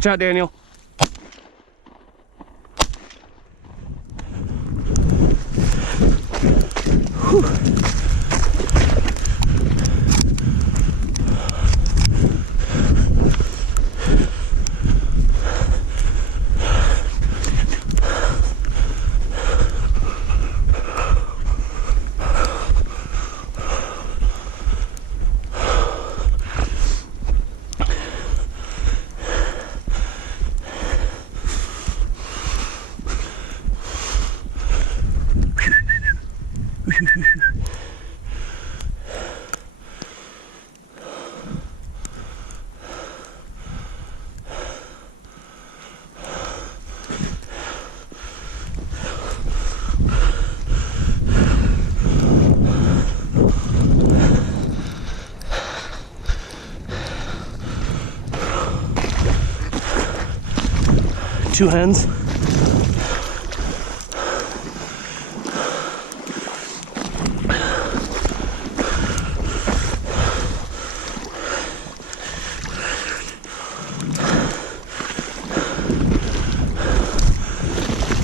Watch out, Daniel. Whew. Two hens.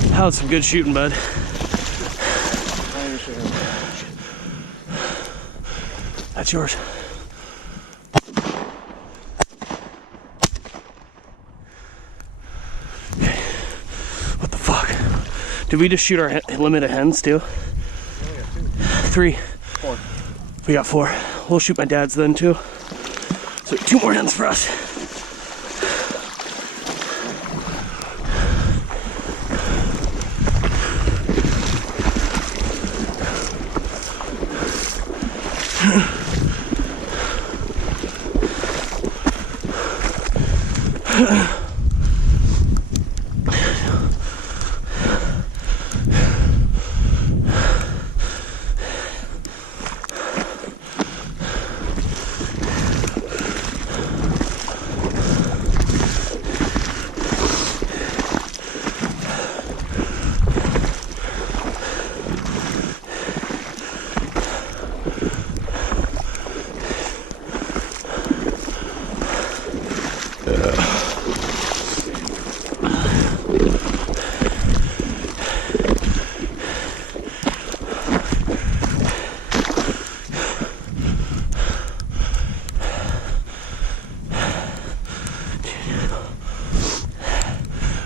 That was some good shooting, bud. I understand. That's yours. Okay. What the fuck? Did we just shoot our limit of hens too? Oh, yeah, two. 3. 4. We got 4. We'll shoot my dad's then too. So 2 more hens for us.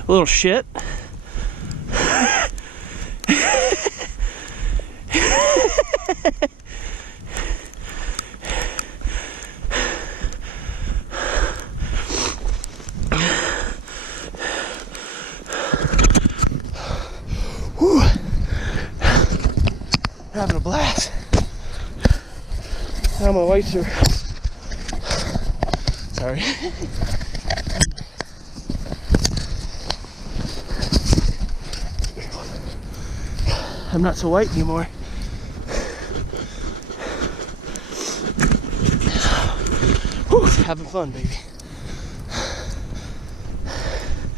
Little shit. Whew. Having a blast. Now my whites are. Sorry. I'm not so white anymore. Whew, having fun, baby.